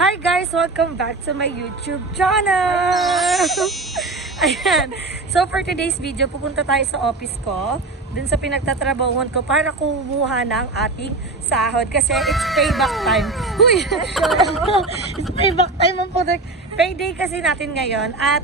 Hi guys! Welcome back to my YouTube channel! Ayan. So for today's video, pupunta tayo sa office ko. Dun sa pinagtatrabahuan ko para kumuha ng ating sahod. Kasi it's payback time. Uy! It's payback time ang product. Payday kasi natin ngayon. At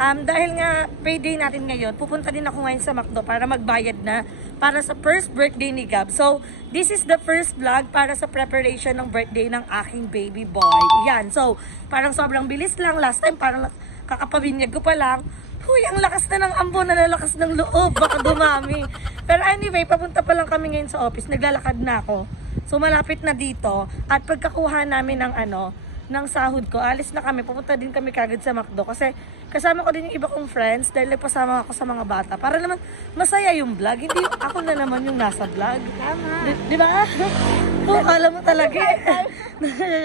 dahil nga payday natin ngayon, pupunta din ako ngayon sa McDo para magbayad na para sa first birthday ni Gab. So, this is the first vlog para sa preparation ng birthday ng aking baby boy. Yan. So, parang sobrang bilis lang. Last time, parang kakapabinyag ko pa lang. Huy, ang lakas na ng ambo, nalalakas ng loob. Baka dumami. Pero anyway, papunta pa lang kami ngayon sa office. Naglalakad na ako. So, malapit na dito. At pagkakuha namin ng sahod ko, alis na kami. Pupunta din kami kagad sa McDo. Kasi kasama ko din yung iba kong friends dahil nagpasama ako sa mga bata. Para naman masaya yung vlog. Hindi ako na naman yung nasa vlog. Tama. Di ba? Kung alam mo talaga eh.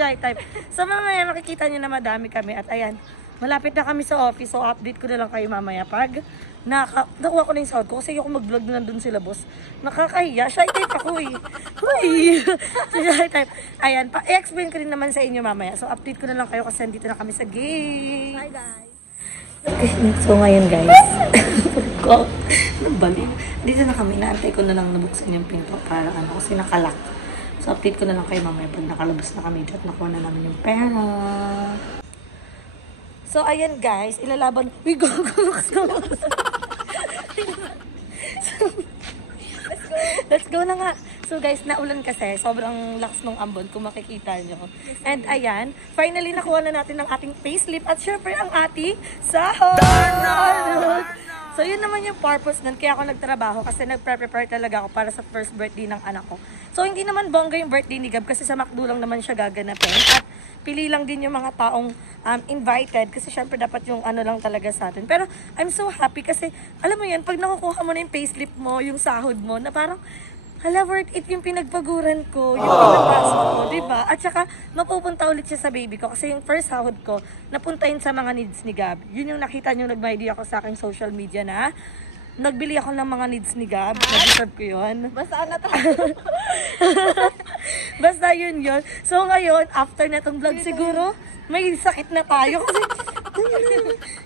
Right time. So mamaya makikita nyo na madami kami. At ayan, malapit na kami sa office. So update ko na lang kayo mamaya pag nakuha ko na yung sahod ko. Kasi ako mag-vlog na nandun sila boss. Nakakahiya. Shy type ako eh. Huy! Shy type. Ayan, i-explain ko rin naman sa inyo mamaya. So update ko na lang kayo kasi nandito na kami sa gate. Hi guys. Okay, so ngayon guys, nabalik. Dito na kami, naantay ko na lang nabuksan yung pinto para kasi nakalak. So update ko na lang kayo mamaya pag nakalabas na kami at nakuha na namin yung pera. So ayan guys, ilalaban. Uy, go. Let's go na nga. So guys, naulan kasi. Sobrang lakas ng ambon kung makikita nyo. And ayan, finally nakuha na natin ang ating payslip at syempre ang ating sahod. So yun naman yung purpose nun. Kaya ako nagtrabaho kasi nagpre-prepare talaga ako para sa first birthday ng anak ko. So hindi naman bongga yung birthday ni Gab kasi sa McDo lang naman siya gaganapin. At pili lang din yung mga taong invited kasi syempre dapat yung lang talaga sa atin. Pero I'm so happy kasi alam mo yan, pag nakukuha mo na yung payslip mo, yung sahod mo, na parang hala, worth it yung pinagpaguran ko, yung pinagpasok ko, diba? At saka, mapupunta ulit siya sa baby ko kasi yung first sahod ko, napunta yun sa mga needs ni Gab. Yun yung nakita nyo, nag-idea ako sa aking social media na nagbili ako ng mga needs ni Gab. Nag-deserve ko yun. Basta na tayo. Basta yun. So ngayon, after na itong vlog, siguro, may sakit na tayo kasi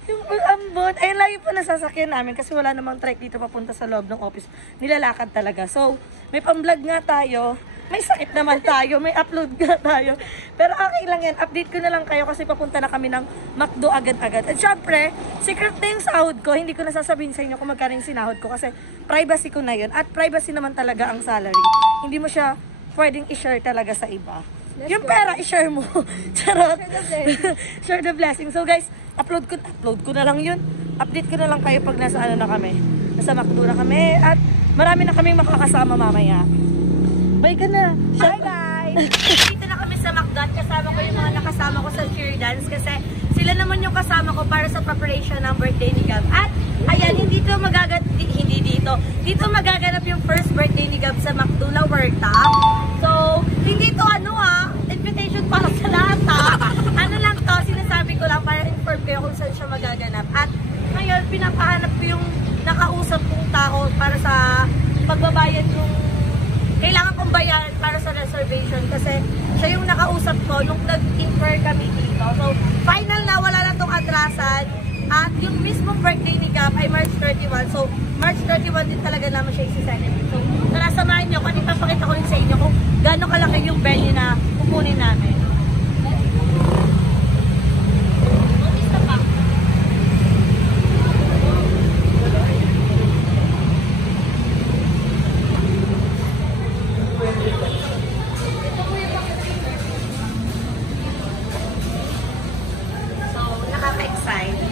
yung ambon, ay layo po nasasakyan namin kasi wala namang trek dito papunta sa loob ng office. Nilalakad talaga. So, may pang-vlog nga tayo. May sakit naman tayo. May upload nga tayo. Pero okay lang yan. Update ko na lang kayo kasi papunta na kami ng McDo agad-agad. At syempre, secret na yung sahod ko. Hindi ko nasasabihin sa inyo kung magkano yung sinahod ko kasi privacy ko na yun. At privacy naman talaga ang salary. Hindi mo siya pwedeng i-share talaga sa iba. Yung pera, i-share mo. Charot. Share the blessing. So guys, upload ko na lang yun. Update ko na lang kayo pag nasa na kami. Nasa McDo na kami. At marami na kaming makakasama mamaya. Bye ka na. Hi guys. Dito na kami sa McDo at kasama ko yung mga nakasama ko sa cheer dance kasi sila naman yung kasama ko para sa preparation ng birthday ni Gab. At ayan, dito magaganap yung first birthday ni Gab sa McDo La Huerta. So, hindi to invitation para sa lahat Ano lang to, sinasabi ko lang para inform kayo kung saan siya magaganap. At ngayon, pinapahanap ko yung nakausap kong tao para sa pagbabayad yung kailangan kong bayaran para sa reservation kasi siya yung nakausap ko nung nag-inquire kami dito. So, final na, wala na tong atrasan. At yung mismong birthday ni Gab ay March 31. So, March 31 din talaga naman siya i-celebrate. So, tara samahan nyo. Kasi papakita ko rin sa inyo kung gano'ng kalaki yung venue na kukunin namin.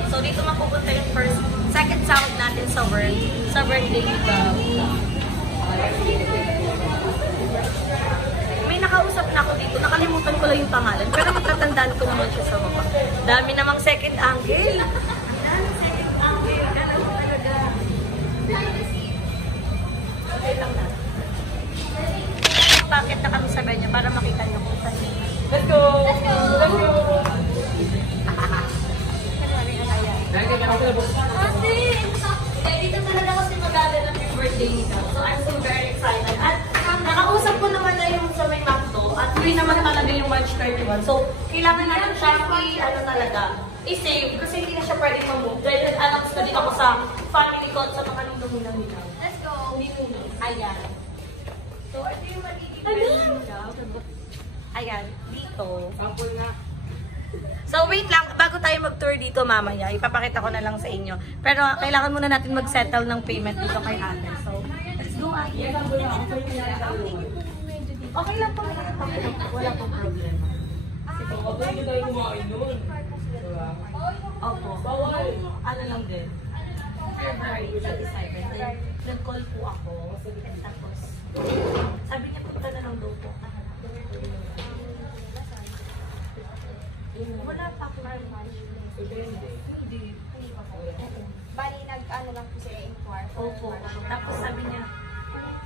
So, dito mapupunta yung second sahod natin sa birthday ni Gab. May nakausap na ako dito. Nakalimutan ko lang yung pangalan. Pero matatandaan ko naman siya sa mukha. Dami namang second angle. Second angle. Ganun talaga. Okay lang na. Bakit na kami sa venue para makita nyo kung saan yun. Let's go! Let's go! Let's go! Dito talaga kasi magaganap yung birthday nito. So I'm so very excited. At nakausap ko naman na yung sa may McDo at free naman talaga yung March 31. So kailangan natin siya ano talaga, i-save kasi hindi na siya pwedeng mag-move. Dahil nag-announce na din ako sa family ko at sa mga ninong-ninang. Let's go. Ninong. Ayan. So, ito yung magiging venue niya. Ayan, dito. Sample nga. So, wait lang. Bago tayo mag-tour dito mamaya, ipapakita ko na lang sa inyo. Pero, kailangan muna natin mag-settle ng payment dito kay ate. So, let's go, ate. Okay lang po. Wala pong problema. Huwag hindi tayo kumain nun. Opo. Ano lang din. February 27. Then, nag-call po ako. And tapos, sabi niya punta na lang daw po. Wala pa ako. Hindi. Bali, nag-ano lang po sila inquire. Opo. Tapos sabi niya,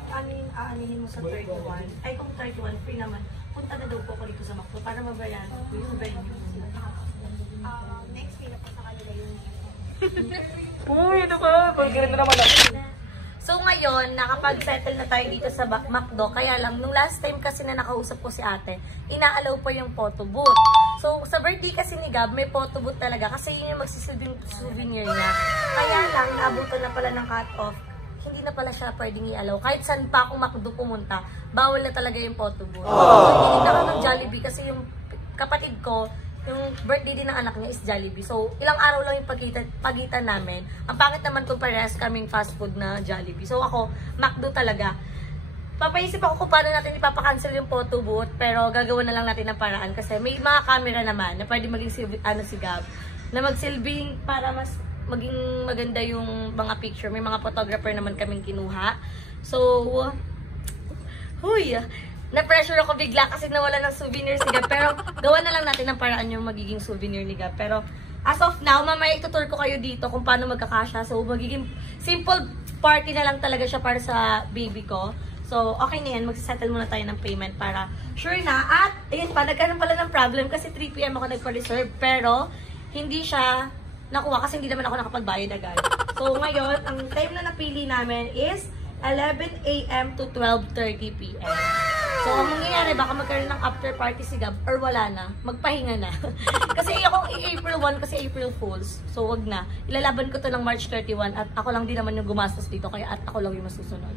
kung aanihin mo sa 31, ay kung 31, free naman, punta na daw po ako dito sa Macdo para mabayaran ko yung venue. Next week na po sa kanila yung Uy, ano ka? Pagkirin na naman ako. So ngayon, nakapag-settle na tayo dito sa Macdo. Kaya lang, nung last time kasi na nakausap ko si ate, inaalaw pa yung photo booth. So sa birthday kasi ni Gab, may photo booth talaga kasi yun yung magsisilbing souvenir niya. Kaya lang, naabutan na pala ng cut-off. Hindi na pala siya pwedeng i-allow. Kahit saan pa akong Macdo pumunta, bawal na talaga yung photo booth. So hindi na ako ng Jollibee kasi yung kapatid ko, yung birthday din ng anak niya is Jollibee. So, ilang araw lang yung pagitan namin. Ang pangit naman kung parehas kaming fast food na Jollibee. So, ako, Macdo talaga. Papaisip ako kung paano natin ipapakancel yung photo booth, pero gagawin na lang natin ng paraan kasi may mga camera naman na pwede maging si Gab, na magsilbing para mas maging maganda yung mga picture. May mga photographer naman kaming kinuha. So, huy, na-pressure ako bigla kasi nawala ng souvenir si Gab. Pero gawa na lang natin ng paraan yung magiging souvenir ni Gab. Pero as of now, mamaya itutur ko kayo dito kung paano magkakasya. So magiging simple party na lang talaga siya para sa baby ko. So okay na yan, magsasettle muna tayo ng payment para sure na. At ayun pa, nagkaroon pala ng problem kasi 3 PM ako nagpa-reserve. Pero hindi siya nakuha kasi hindi naman ako nakapagbayad agad. So ngayon, ang time na napili namin is 11 AM to 12:30 PM. So, ang mangyayari, baka magkaroon ng after party si Gab or wala na, magpahinga na. Kasi ako April 1 kasi April Fools. So, wag na. Ilalaban ko to ng March 31 at ako lang din naman yung gumastos dito kaya at ako lang yung masusunod.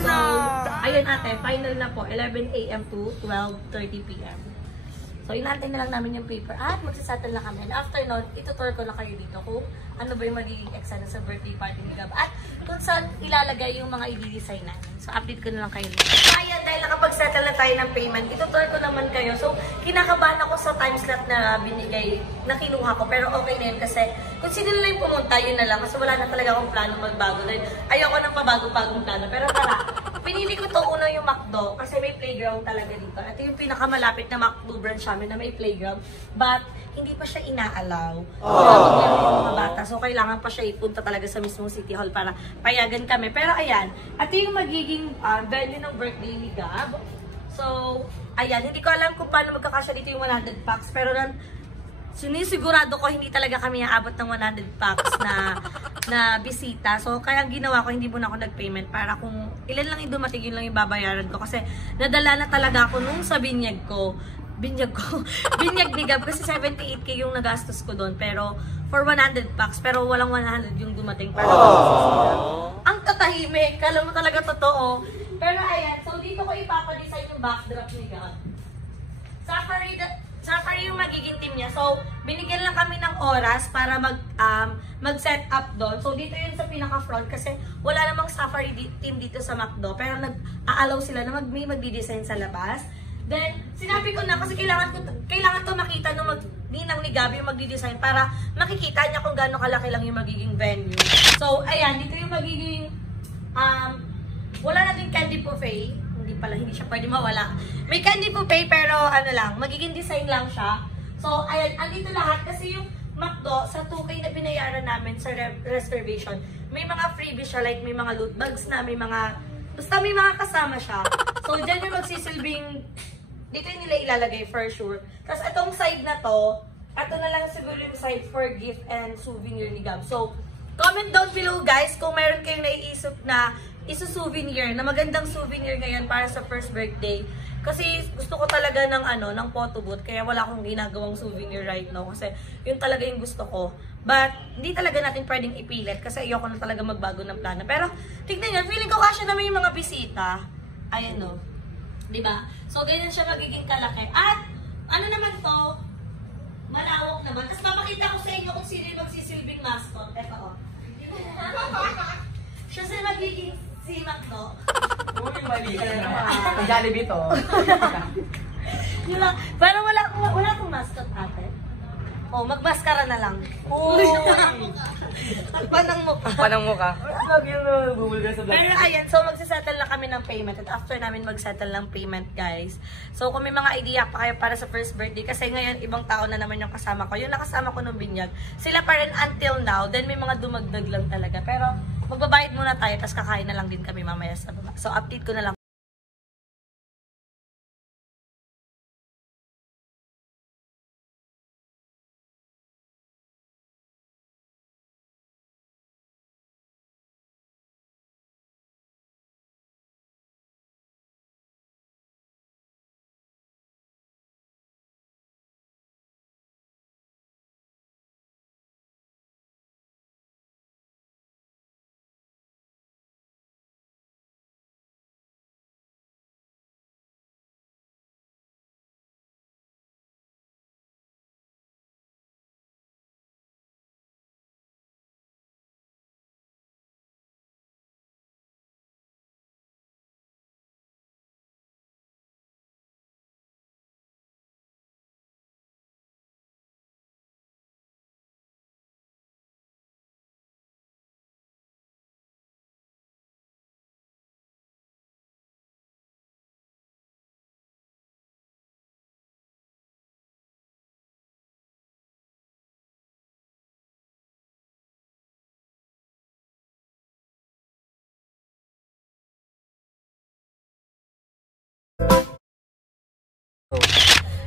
So, ayun ate, final na po, 11 AM to 12:30 PM. So, inaantay na lang namin yung paper at magsasettle na kami. And after nun, itutur ko na kayo dito kung ano ba yung magiging eksena sa birthday party ni Gab. At kung saan ilalagay yung mga i-design namin. So, update ko na lang kayo dito. Ayan, dahil nakapag-settle na tayo ng payment, itutur ko naman kayo. So, kinakabahan ako sa time slot na binigay, na kinuha ko. Pero okay na yun kasi kung sino na lang yung pumunta, yun na lang. Kasi wala na talaga akong plano magbago. Dahil ayoko ng pabago-bagong plano. Pero tara, pinili ko to una yung Macdo kasi may playground talaga dito. Ito yung pinakamalapit na Macdo branch namin na may playground. But, hindi pa siya inaalaw. Maglaro yung mga bata. So, kailangan pa siya ipunta talaga sa mismong City Hall para payagan kami. Pero, ayan. Ito yung magiging venue ng birthday ni Gab. So, ayan. Hindi ko alam kung paano magkakasya dito yung 100 packs. Pero, sinisigurado ko hindi talaga kami aabot ng 100 packs na bisita. So, kaya ginawa ko, hindi muna ako nag-payment para kung ilan lang yung dumating, yun lang yung babayaran ko. Kasi, nadala na talaga ako nung sa binyag ni Gab kasi 78K yung nagastos ko doon pero for 100 packs pero walang 100 yung dumating para ang tatahimik, kala mo talaga totoo. Pero ayan, so dito ko ipapadesign yung backdrop ni Gab. Safari yung magiging team niya. So binigyan lang kami ng oras para mag-set up doon. So dito yun sa pinaka-front kasi wala namang Safari team dito sa Macdo pero nag-aalaw sila na magdi-design sa labas. Then, sinabi ko na kasi kailangan to makita nung ninang ni Gabi yung magdi-design para makikita niya kung gaano kalaki lang yung magiging venue. So, ayan, dito yung magiging, wala na din candy buffet. Hindi siya pwede mawala. May candy buffet pero ano lang, magiging design lang siya. So, ayan, andito lahat kasi yung Macdo, sa 2K na binayaran namin sa reservation, may mga freebies siya, like may mga loot bags na, basta may mga kasama siya. So, dyan yung magsisilbing, dito yung nila ilalagay for sure. Tapos, itong side na to, ito na lang siguro yung side for gift and souvenir ni Gab. So, Comment down below guys kung meron kayong naiisip na isu-souvenir, na magandang souvenir ngayon para sa first birthday. Kasi gusto ko talaga ng ng photo booth, kaya wala akong ginagawang souvenir right now kasi yun talaga yung gusto ko. But hindi talaga natin pwedeng ipilit kasi ayoko na talaga magbago ng plano. Pero tignan nyo, feeling ko kasya naman yung mga bisita. Ayan o. Diba? So ganyan siya magiging kalaki. At ano naman to, malawak naman. Tapos mapakita ko sa inyo kung sino yung magsisilbing mascot. Ito o. Siya sa magiging simak to. Uy, mali ka na naman. Ang Jollibee to. Yun lang. Parang wala akong mascot ate. Oh, magmaskara na lang. Uy! Panang mukha. Panang mukha. Lagi na bubulga sa vlog. Pero ayan, so magsisettle na kami ng payment. At after namin magsettle ng payment, guys. So kung may mga idea pa kayo para sa first birthday, kasi ngayon ibang tao na naman yung kasama ko. Yung nakasama ko ng binyag, sila pa rin until now. Then may mga dumagdag lang talaga. Pero magbabayad muna tayo, tapos kakain na lang din kami mamaya sa baba. So update ko na lang.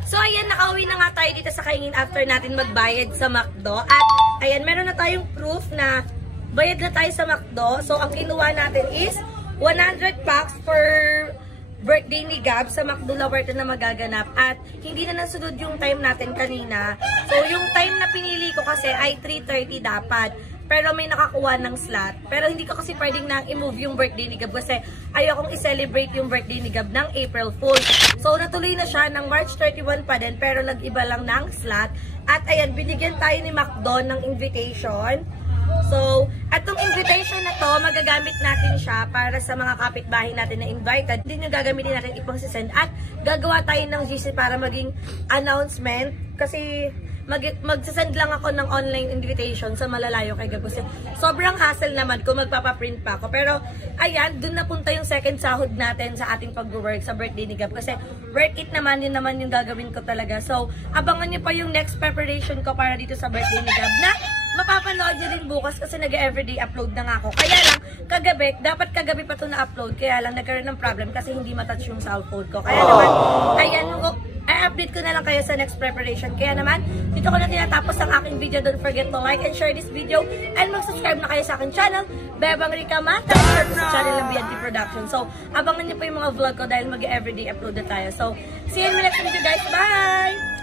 So ayan, nakauwi na nga tayo dito sa kaingin after natin magbayad sa McDo. At ayan, meron na tayong proof na bayad na tayo sa McDo. So ang kinuha natin is 100 packs for birthday ni Gab sa McDo La Huerta na magaganap. At hindi na nasunod yung time natin kanina. So yung time na pinili ko kasi ay 3:30 dapat. Pero may nakakuha ng slot. Pero hindi ko kasi pwedeng nang i-move yung birthday ni Gab kasi ayokong i-celebrate yung birthday ni Gab ng April Fool. So natuloy na siya ng March 31 pa din pero nag-iba lang ng slot. At ayan, binigyan tayo ni McDo ng invitation. So, at tong invitation na to, magagamit natin siya para sa mga kapitbahay natin na invited. Hindi nyo gagamitin natin ipang-send at gagawa tayo ng GC para maging announcement. Kasi magsasend lang ako ng online invitation sa malalayo kay Gab kasi sobrang hassle naman kung magpapaprint pa ako. Pero ayan, dun napunta yung second sahod natin sa ating pag-work sa birthday ni Gab kasi worth it naman, yun naman yung gagawin ko talaga. So abangan nyo pa yung next preparation ko para dito sa birthday ni Gab na mapapanood nyo rin bukas kasi nag-everyday upload na nga ako. Kaya lang, dapat kagabi pa ito na-upload, kaya lang nagkaroon ng problem kasi hindi matouch yung cellphone ko. Kaya naman, ayan, i-update ko na lang kayo sa next preparation. Kaya naman, dito ko na tinatapos ang aking video. Don't forget to like and share this video and mag-subscribe na kayo sa aking channel, Bebang Rica Mata, sa channel ng BNT Production. So, abangan nyo po yung mga vlog ko dahil mag-everyday upload na tayo. So, see you in my next video guys. Bye!